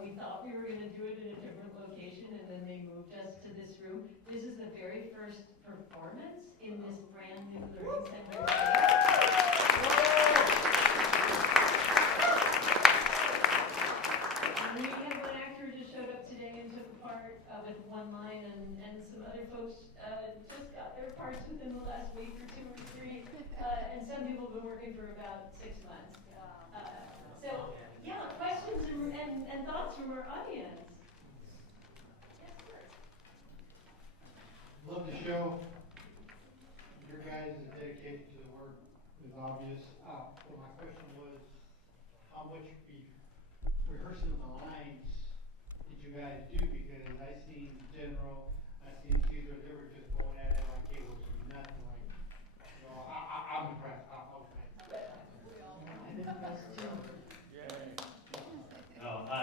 We thought we were going to do it in a different location, and then they moved us to this room. This is the very first performance in this brand new learning center. We had one actor who just showed up today and took a part with one line, and some other folks just got their parts within the last week or 2 or 3, and some people have been working for about 6 months. So, yeah, questions and thoughts from our audience. Yes, sir. Love the show. Your guys' dedication to the work is obvious. So my question was, how much rehearsing the lines did you guys do? Because I seen General, I seen Caesar, they were just going at it like it was nothing. Like, you know, I'm impressed.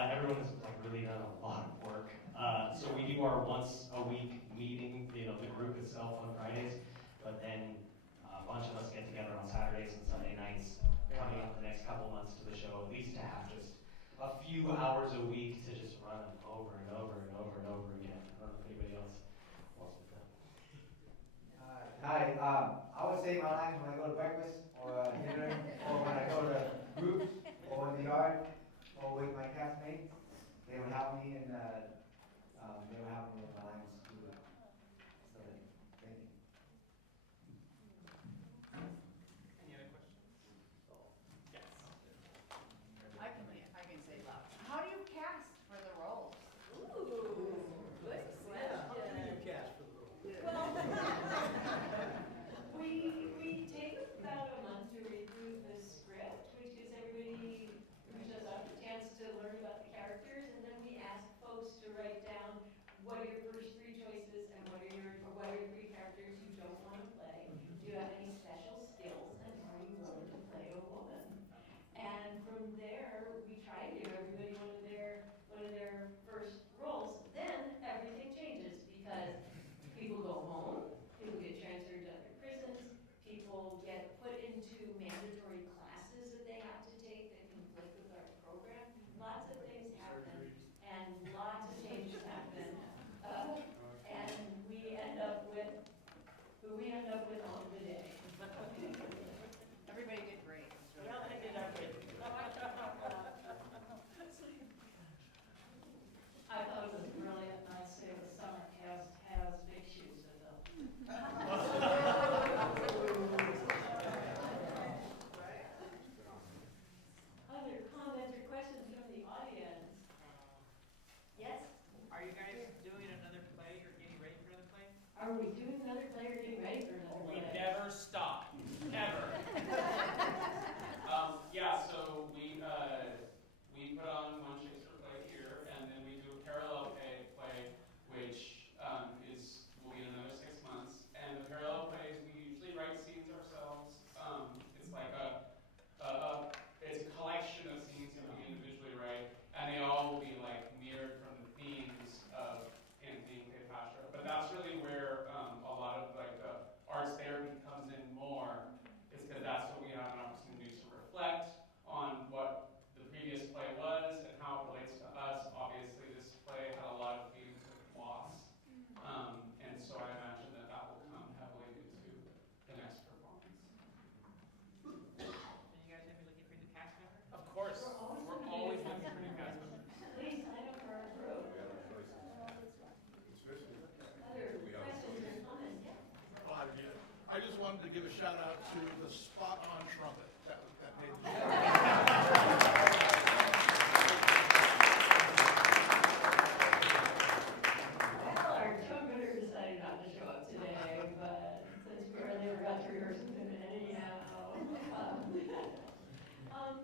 Everyone has really done a lot of work. So we do our once a week meeting, the group itself on Fridays, but then a bunch of us get together on Saturdays and Sunday nights coming up the next couple months to the show, at least to have just a few hours a week to just run them over and over and over and over again. I don't know if anybody else wants to. Hi, I would say my lines when I go to breakfast or dinner or when I go to groups or in the yard or with my castmates. They would help me and they would help me with my lines too. So thank you. Any other questions? Yes. I can say that. How do you cast for the roles? Ooh, good question. How do you cast for the role? Well, we take about a month to read through the script, which gives everybody who shows up a chance to learn about the characters, and then we ask folks to write down what are your first 3 choices and what are your 3 characters you don't want to play. Do you have any special skills, and are you willing to play a woman? And from there, we try to give everybody one of their first roles. Then everything changes because people go home, people get transferred to other prisons, people get put into mandatory classes that they have to take that conflict with our program. Lots of things happen, and lots of changes happen, and we end up with who we end up with on the day. Everybody did great. Well, I did our bit. I thought it was brilliant. I'd say the summer cast has big shoes to fill. Other comments or questions from the audience? Yes? Are you guys doing another play or getting ready for another play? Are we doing another play or getting ready for another We play? never stop. Ever. Yeah, so we put on one Shakespeare play here, and then we do a parallel play which will be in another 6 months. And the parallel plays, we usually write scenes ourselves. It's like it's a collection of scenes that we individually write, and they all will be like mirrored from the themes of Anthony and Cleopatra. But that's really where a lot of like the arts therapy comes in more. It's because that's what we have an opportunity to reflect on what the previous play was and how it relates to us. Obviously, this play had a lot of themes of loss, and so I imagine that will come heavily into the next performance. And you guys have me looking for new cast members? Of course, we're always looking for new cast members. Please sign up for our group. Other questions or comments? Yeah. I just wanted to give a shout out to the spot on trumpet. That made me. Well, our trumpeter decided not to show up today, but since we really forgot to rehearse with him anyhow.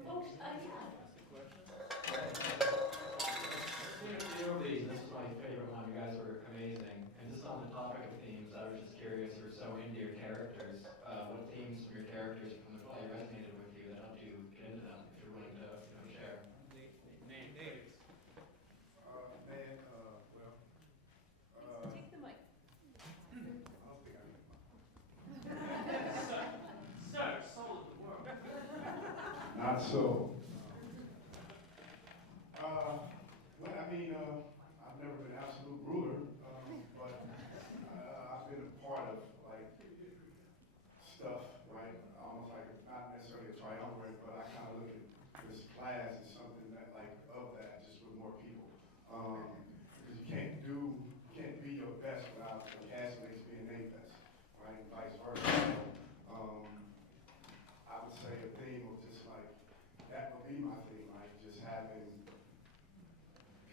Folks, yeah. This is my favorite one. You guys were amazing. And just on the topic of themes, I was just curious, you're so into your characters. What themes from your characters from the play resonated with you that helped you get into them, if you're willing to share? Names. Take the mic. Sir, soul of the world. Not so. When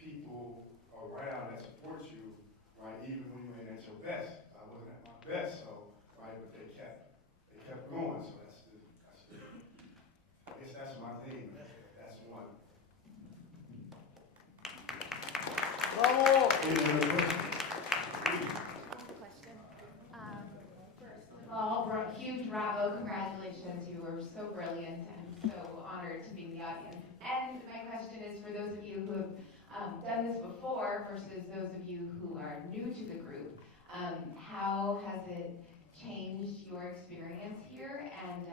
people around that support you, right? Even when you ain't at your best. I wasn't at my best, so right, but they kept going. So I guess that's my thing. That's one. Bravo! Any other questions? Question. First of all, huge bravo, congratulations, you were so brilliant and so honored to be in the audience. And my question is for those of you who have done this before versus those of you who are new to the group, how has it changed your experience here, and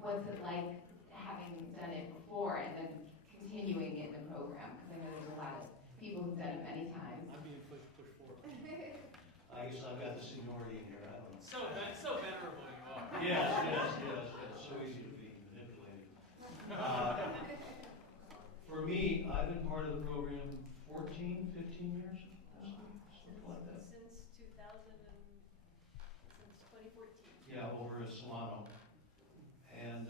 what's it like having done it before and then continuing in the program? Because I know there's a lot of people who've done it many times. I'm being pushed forward. I guess I've got the seniority in here, I don't know. So venerable you are. Yes, so easy to be manipulated. For me, I've been part of the program 14, 15 years, something like that. Since 2014. Yeah, over at Solano. And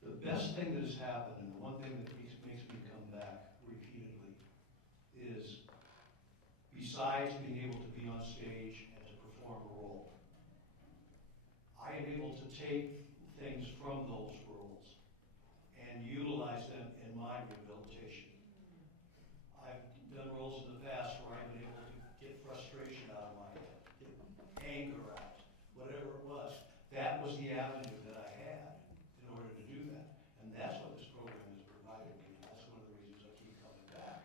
the best thing that has happened, and the one thing that makes me come back repeatedly, is besides being able to be on stage and to perform a role, I am able to take things from those roles and utilize them in my rehabilitation. I've done roles in the past where I've been able to get frustration out of my head, get anger out, whatever it was. That was the avenue that I had in order to do that. And that's what this program has provided me. And that's one of the reasons I keep coming back.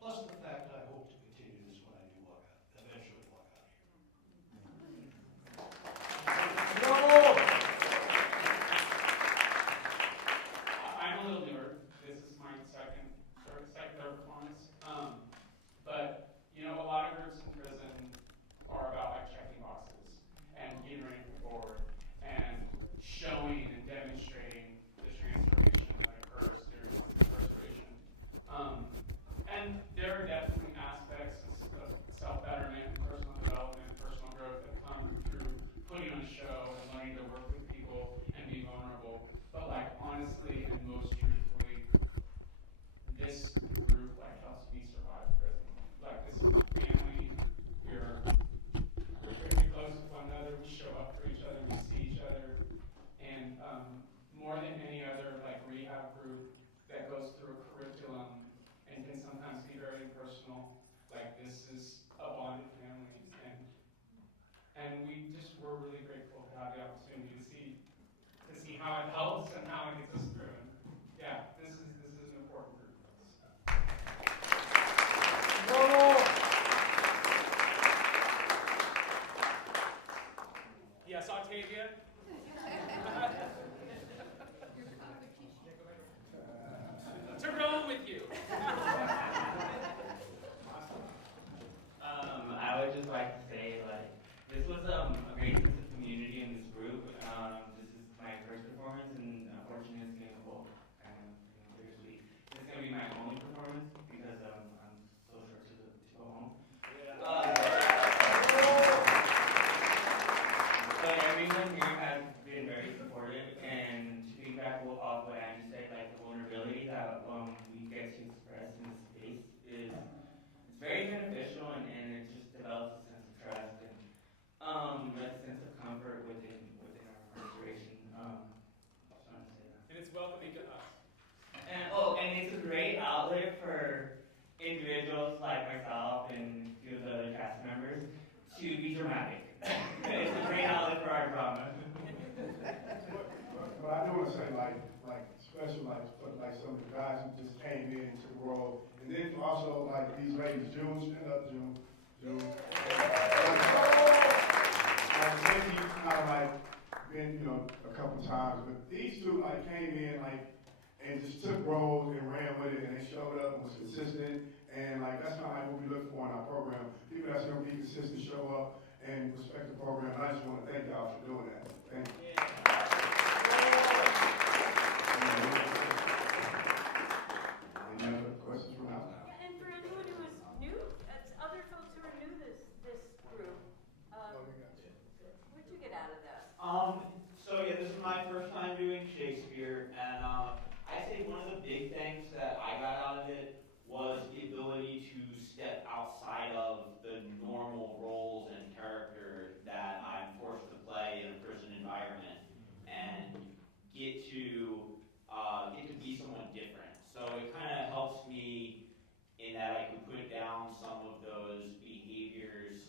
Plus the fact that I hope to continue this when I do eventually walk out of here. I'm a little newer. This is my second performance. But you know, a lot of groups in prison are about like checking boxes and getting ready for forward and showing and demonstrating the transformation that occurs during incarceration. And there are definitely aspects of self-betterment, personal development, personal growth that come through putting on a show and learning to work with people and be vulnerable. But like honestly and most truthfully, this group like helps me survive prison. Like this family, we're very close with one another. We show up for each other. We see each other, and more than any other like rehab group that goes through a curriculum and can sometimes be very impersonal. Like this is a bonded family, and we're really grateful to have the opportunity to see how it helps and how it gets us through. And yeah, this is an important group for us. Yes, Octavia. To Rome with you. I would just like to say, like, this was a great sense of community in this group. This is my first performance, and unfortunately, it's going to go kind of bittersweet. This is going to be my only performance because I'm so short to go home. But everyone here has been very supportive, and to piggyback off what Angie said, like the vulnerability that we get to express in this space is it's very beneficial, and it just develops a sense of trust and a sense of comfort within our incarceration. Just wanted to say that. And it's welcoming to us. And it's a great outlet for individuals like myself and a few of the other cast members to be dramatic. It's a great outlet for our drama. But I do want to say, especially for some of the guys who just came into the role, and then also like these ladies, June, stand up, June. Maybe kind of like been, a couple times, but these two came in and just took roles and ran with it, and they showed up and was consistent, and that's not what we look for in our program. People that's gonna be consistent, show up, and respect the program. I just want to thank y'all for doing that. Thank you. Any other questions from out? And for anyone who is new, other folks who are new to this group, what'd you get out of that? So yeah, this is my first time doing Shakespeare, and I'd say one of the big things that I got out that I could put down some of those behaviors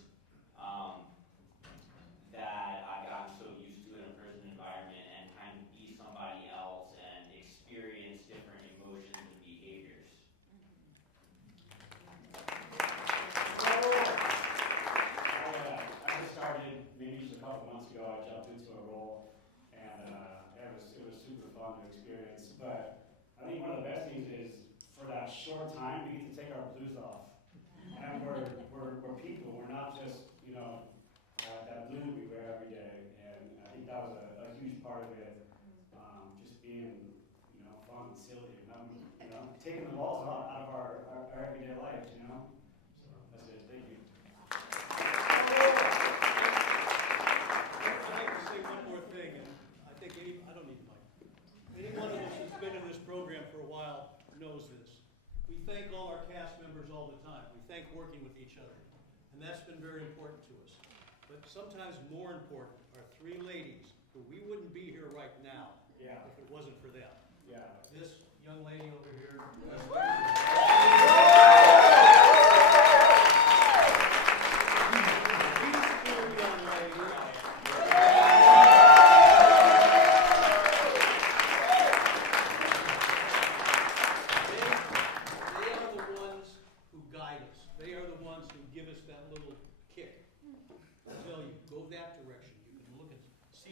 that I got so used to in a prison environment and kind of be somebody else and experience different emotions and behaviors. I just started maybe just a couple months ago. I jumped into a role, and it was super fun to experience. But I think one of the best things is for that short time we get to take our blues off, and we're people. We're not just that blue we wear every day. And I think that was a huge part of it. Just being fun and silly, and taking the balls out of our everyday lives. So that's it. Thank you. I'd like to say one more thing, and I think I don't need the mic. Anyone of us who's been in this program for a while knows this. We thank all our cast members all the time. We thank working with each other, and that's been very important to us. But sometimes more important are three ladies who we wouldn't be here right now if it wasn't for them. Yeah. This young lady over here.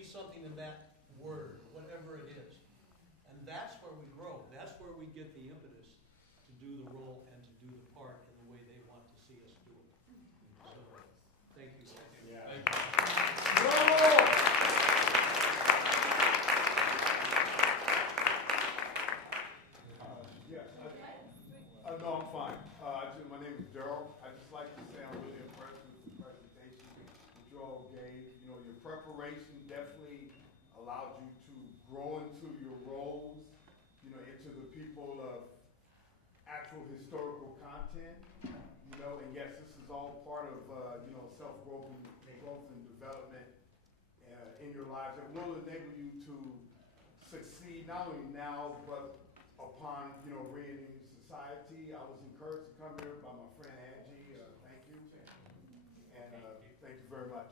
Something in that word, whatever it is. And that's where we grow. That's where we get the impetus to do the role and to do the part in the way they want to see us do it. So, thank you. Yeah. Thank you. Yes, no, I'm fine. My name is Daryl. I just like to say I'm really impressed with the presentation that you all gave. Your preparation definitely allowed you to grow into your roles, into the people of actual historical content, and yes, this is all part of, self-growth and development in your lives that will enable you to succeed not only now, but upon, re-entering society. I was encouraged to come here by my friend Angie. Thank you. And thank you very much.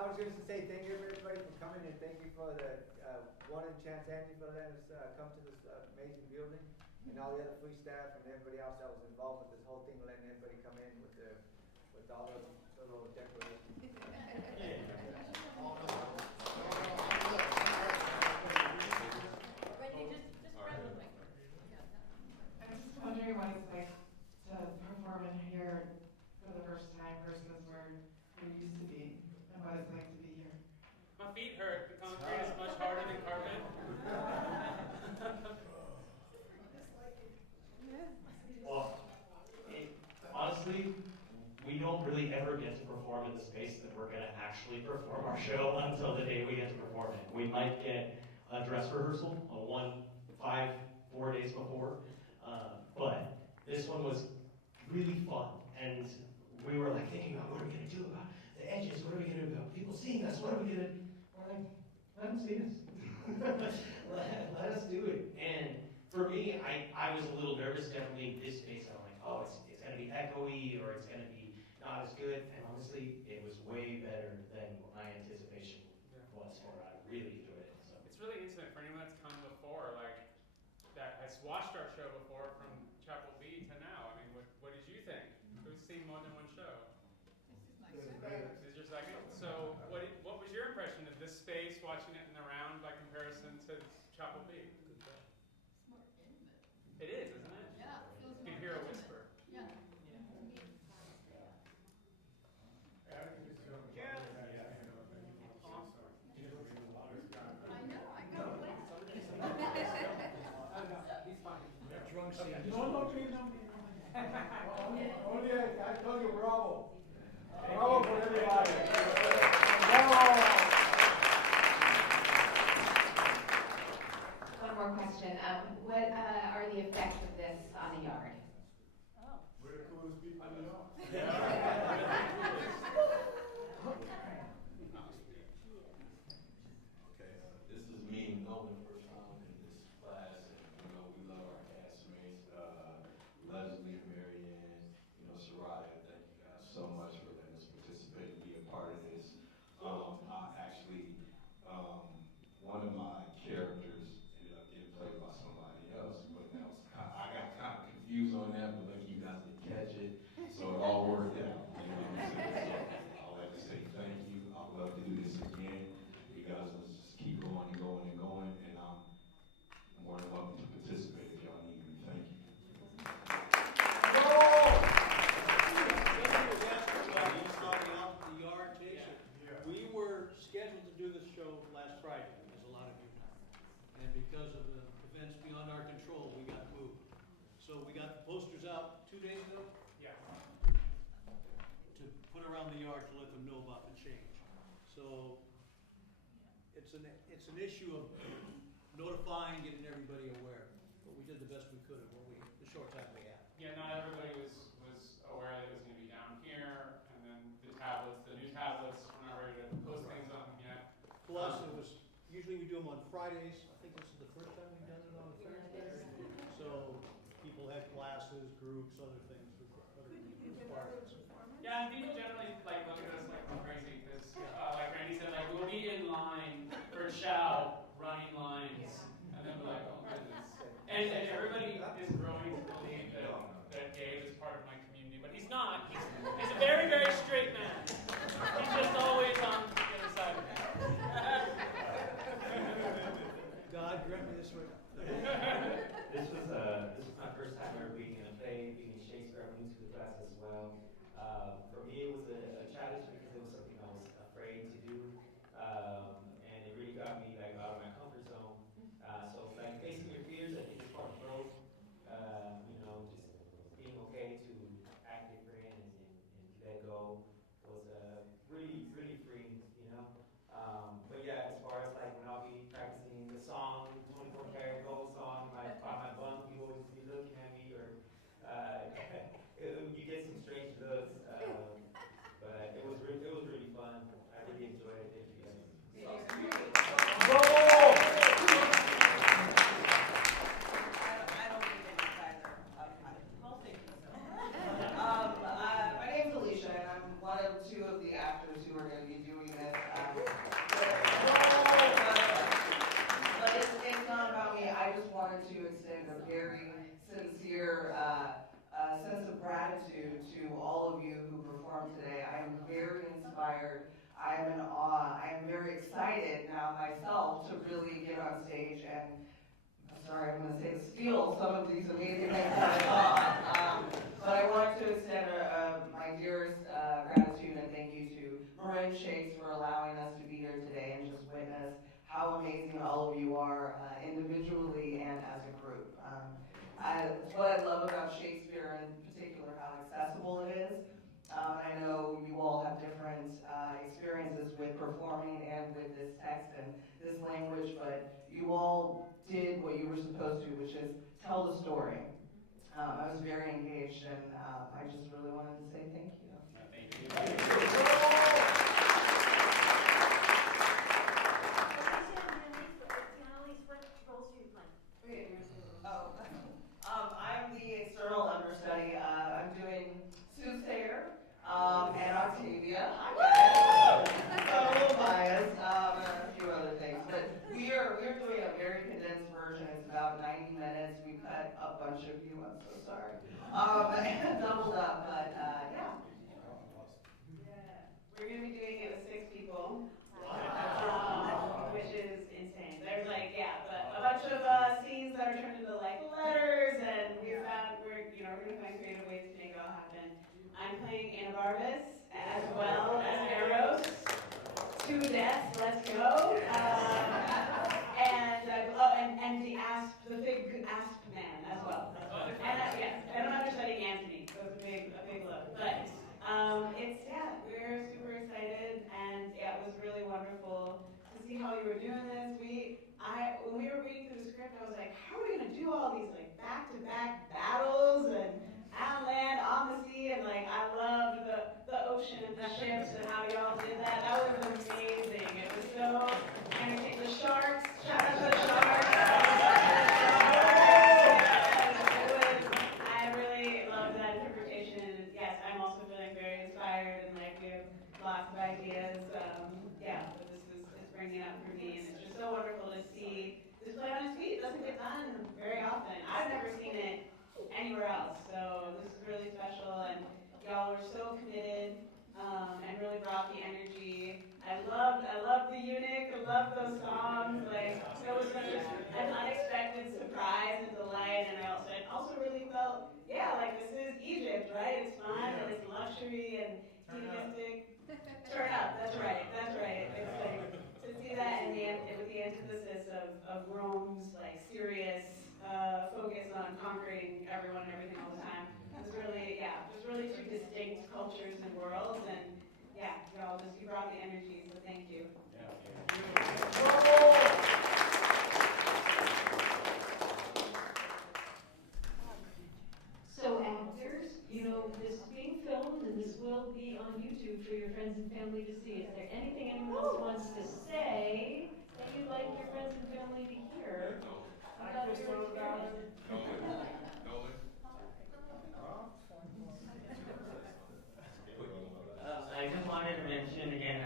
I was going to say thank you everybody for coming, and thank you for the Chance Angie for letting us come to this amazing building, and all the other free staff and everybody else that was involved with this whole thing, letting everybody come in with all the little decorations. I'm just wondering what it's like to perform in here for the first time versus where you're used to being, and what it's like to be here. My feet hurt. The concrete is much harder than carpet. Well, honestly, we don't really ever get to perform in the space that we're going to actually perform our show until the day we get to perform it. We might get a dress rehearsal, 4 days before, but this one was really fun, and we were like thinking about what are we going to do about the edges, what are we going to do about people seeing us, what are we going to, we're like, let them see us. let us do it. And for me, I was a little nervous definitely in this space. I'm like, oh, it's going to be echoey, or it's going to be not as good, and honestly, it was way better than my anticipation was for it. I really enjoyed it. So. It's really intimate for anyone that's come before, that has watched our show before from Chapel B to now. I mean, what did you think? Who's seen more than one show? This is your second? So what was your impression of this space, watching it in the round by comparison to Chapel B? It's more intimate. It is, isn't it? Yeah, it feels You can more hear a intimate. whisper. Yeah. I know. Drunk scene. Only I told you bravo. Bravo for everybody. One more question. What are the effects of this on the yard? We're the coolest people in the yard. because of the events beyond our control, we got moved. So we got the posters out 2 days ago Yeah. to put around the yard to let them know about the change. So it's an issue of notifying, getting everybody aware. But we did the best we could of the short time we had. Yeah, not everybody was aware that it was gonna be down here, and then the new tablets, we're not ready to post things on them yet. Plus, usually we do them on Fridays. I think this is the first time we've done it on a Thursday. So people had classes, groups, other things, other requirements. Yeah, and people generally like look at us like we're crazy because, like Randy said, like we'll be in line for chow, running lines, and then we're like, oh goodness. And everybody is growing to believe that Gabe is part of my community, but he's not. He's a very, very straight man. He's just always on the other side of me. God grant me this right. This was my first time ever being in a play, being in Shakespeare. I'm new to the class as well. For me, it was a challenge because it was something I was afraid to do, and it really got me like out of my comfort zone. So like facing your fears, I think is part of growth. Just being okay to act different and let go was really, really freeing. But yeah, as far as like when I'll be practicing the song, 24 karat gold song by my bunk, you always be looking at me, or you get some strange looks. But it was really fun. I really enjoyed it. Thank you guys. I don't need any either. Well, thank you. My name's Alicia, and I'm one of two of the actors who are going to be doing this. But it's not about me. I just wanted to extend a very sincere sense of gratitude to all of you who performed today. I am very inspired. I am in awe. I am very excited now myself to really get on stage and, sorry, I'm going to say steal some of these amazing things that I saw. But I want to extend my dearest gratitude and thank you to Marin Shakes for allowing us to be here today and just witness how amazing all of you are individually and as a group. What I love about Shakespeare in particular, how accessible it is. I know you all have different experiences with performing and with this text and this language, but you all did what you were supposed to, which is tell the story. I was very engaged, and I just really wanted to say thank you. Thank you. I'm the external understudy. I'm doing Soothsayer and Octavia. Hi guys. I'm a little biased, and a few other things. But we're doing a very condensed version. It's about 90 minutes. We cut a bunch of you. I'm so sorry. And doubled up, but yeah. We're going to be doing it with 6 people, which is insane. There's like, but a bunch of scenes that are turned into like letters, and we're going to find creative ways to make it all happen. I'm playing Anna Barbas as well as Eros. 2 deaths, let's go. And the big asp man as well. And I'm understudying Anthony, so it's a big look. But we're super excited, and it was really wonderful to see how you were doing this. When we were reading through the script, I was like, how are we gonna do all these like back-to-back battles and on land, on the sea, and like I loved the ocean and the ships and how y'all did that. That was amazing. It was so entertaining. The sharks, shout out to the sharks. I really loved that interpretation. And yes, I'm also feeling very inspired and like we have lots of ideas. But it's bringing it up for me, and it's just so wonderful to see this play on its feet. It doesn't get done very often. I've never seen it anywhere else, so this is really special, and y'all were so committed and really brought the energy. I loved the eunuch. I loved those songs. Like it was such an unexpected surprise and delight, and I also really felt like this is Egypt, right? It's fun and it's luxury and hedonistic. Turn up. That's right. It's like to see that with the antithesis of Rome's like everyone and everything all the time. It's really, yeah, there's really two distinct cultures and worlds, and yeah, y'all just, you brought the energy, so thank you. So actors, you know, this is being filmed and this will be on YouTube for your friends and family to see. Is there anything anyone else wants to say that you'd like your friends and family to hear about your experience? I just wanted to mention again,